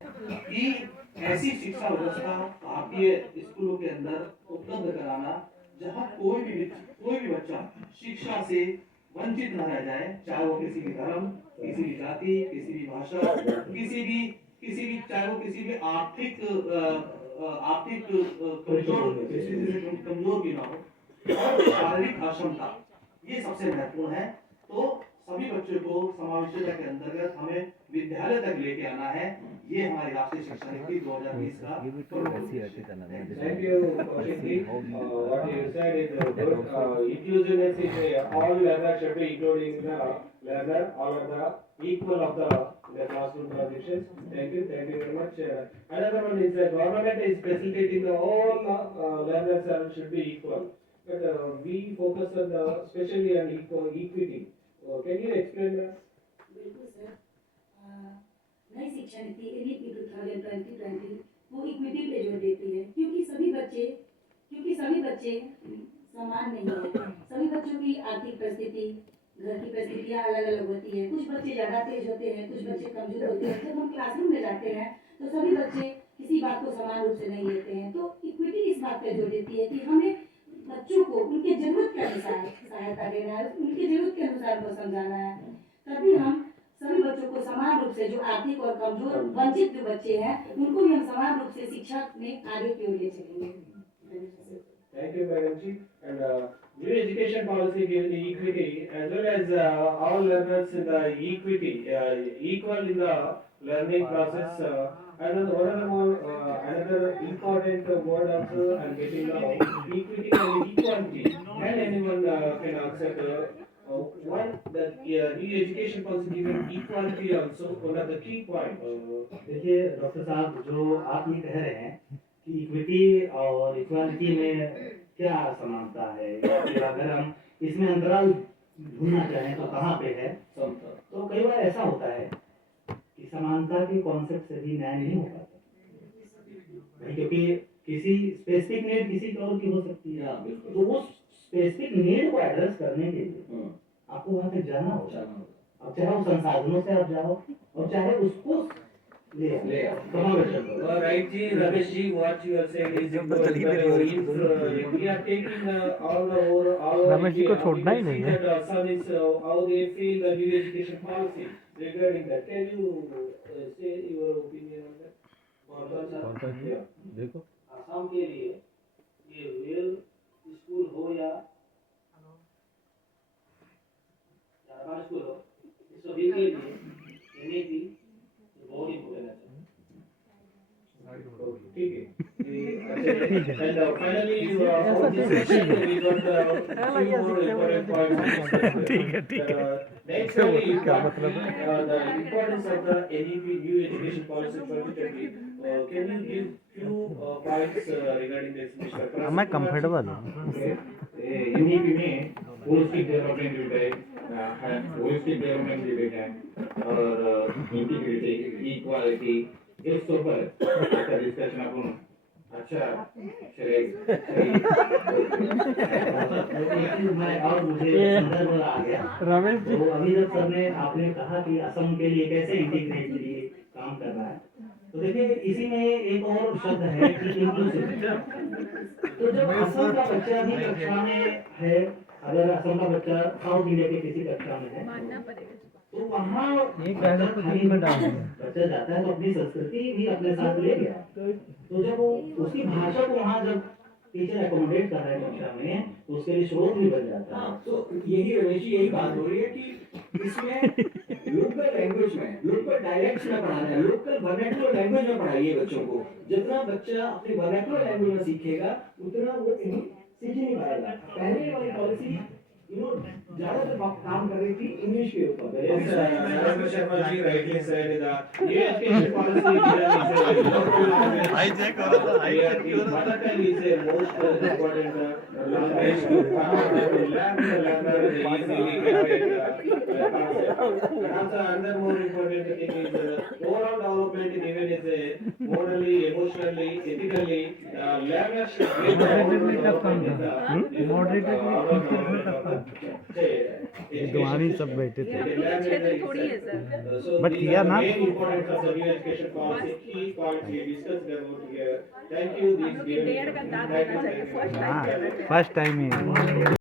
कि ऐसी शिक्षा व्यवस्था भारतीय स्कूलों के अंदर उपलब्ध कराना जहां कोई भी बच्चा शिक्षा से वंचित न रह जाए, चाहे वो किसी भी धर्म, किसी भी जाति, किसी भी भाषा, किसी भी चाहे वो किसी भी आर्थिक कमजोर स्थिति से कमजोर भी ना हो, और शारीरिक अक्षमता, ये सबसे महत्वपूर्ण है। तो सभी बच्चों को समावेशिता के अंतर्गत हमें विद्यालय तक लेके आना है। ये हमारी राष्ट्रीय शिक्षा नीति 2020 का प्रमुख उद्देश्य है। Thank you, Kaushik ji. What you said is good. Inclusiveness is all learners should be including the learner, all of the equal of the classroom conditions. Thank you very much. Another one is the government is facilitating the all learners should be equal, but we focus on the especially on equity. Can you explain that? बिल्कुल sir, नई शिक्षा नीति NEP 2020 वो equity पे जोर देती है, क्योंकि सभी बच्चे समान नहीं है। सभी बच्चों की आर्थिक परिस्थिति, घर की परिस्थितियाँ अलग अलग होती हैं। कुछ बच्चे ज़्यादा तेज होते हैं, कुछ बच्चे कमजोर होते हैं। जब हम क्लासरूम में जाते हैं तो सभी बच्चे किसी बात को समान रूप से नहीं लेते हैं। तो इक्विटी इस बात पर जोर देती है कि हमें बच्चों को उनके जरूरत के अनुसार सहायता देना है, उनकी जरूरत के अनुसार उनको समझाना है। तभी हम सभी बच्चों को समान रूप से, जो आर्थिक और कमजोर वंचित जो बच्चे हैं, उनको भी हम समान रूप से शिक्षा में आगे की ओर ले चलेंगे। Thank you, Madam Ji. And new education policy gives the equity as well as all learners in the equity, equal in the learning process. Another important word also I'm getting now, equity and equality. Can anyone can answer one that new education policy given equality also one of the key points. देखिए doctor साहब, जो आप ये कह रहे हैं कि equity और इक्वालिटी में क्या समानता है, या फिर अगर हम इसमें अंतराल ढूंढना चाहें तो कहाँ पे है, तो कई बार ऐसा होता है कि समानता के कॉन्सेप्ट से भी न्याय नहीं हो पाता भाई, क्योंकि किसी स्पेसिफिक नीड किसी और की हो सकती है। तो वो स्पेसिफिक नीड को एड्रेस करने के लिए आपको वहां तक जाना होगा। अब चाहे वो संसाधनों से आप जाओ और चाहे उसको ले right ji, Ramesh ji, what you are saying is if we are taking all over Ramesh ji को छोड़ना ही नहीं है। Assam is how they feel the new education policy regarding that. Can you say your opinion on that? देखो असम के लिए ये rural school हो या सरकारी स्कूल हो, इस सभी के लिए एनईपी बहुत इम्पोर्टेंट है। ठीक है। And finally, for this session, we got few more important points. ठीक है। Next, the importance of the NEP New Education Policy 2020. Can you give few points regarding this, Mr. Prasad? मैं comfortable हूँ। Unity में holistic development holistic development debate और integrity, equality, इस ऊपर discussion अपन अच्छा मैं और मुझे संदर्भ आ गया रमेश जी, तो अभी जब सर ने आपने कहा कि असम के लिए कैसे इंटीग्रेट के लिए काम कर रहा है, तो देखिए इसी में एक और शब्द है कि इंक्लूसिव। तो जब असम का बच्चा भी कक्षा में है, अगर असम का बच्चा साउथ इंडिया के किसी कक्षा में है, तो वहाँ बच्चा जाता है तो अपनी संस्कृति भी अपने साथ ले गया। तो जब वो उसकी भाषा को वहाँ जब टीचर एकोमोडेट कर रहा है कक्षा में, तो उसके लिए स्रोत भी बन जाता है। तो यही रमेश जी, यही बात हो रही है कि इसमें लोकल लैंग्वेज में, लोकल डायलेक्ट्स में पढ़ाना है, लोकल वर्नाक्युलर लैंग्वेज में पढ़ाइए बच्चों को। जितना बच्चा अपने वर्नाक्युलर लैंग्वेज में सीखेगा उतना वो कहीं सीख नहीं पाएगा। पहले वाली पॉलिसी ज्यादातर काम कर रही थी इंग्लिश के ऊपर। Sharma ji rightly said that new education policy is hijack हो रहा था, हाईजैक हो रहा था। mother tongue is the most important language to learn the learner easily get and also another more important thing is overall development in even is morally, emotionally, ethically learner should get Moderator में tough काम था। विद्वानी सब बैठे थे। हम लोग का क्षेत्र थोड़ी है सर। But किया ना? Main importance of the new education policy, key points we discussed about here. Thank you. हम लोग की 1.5 घंटा देना चाहिए फर्स्ट टाइम कर रहे थे। फर्स्ट टाइम ही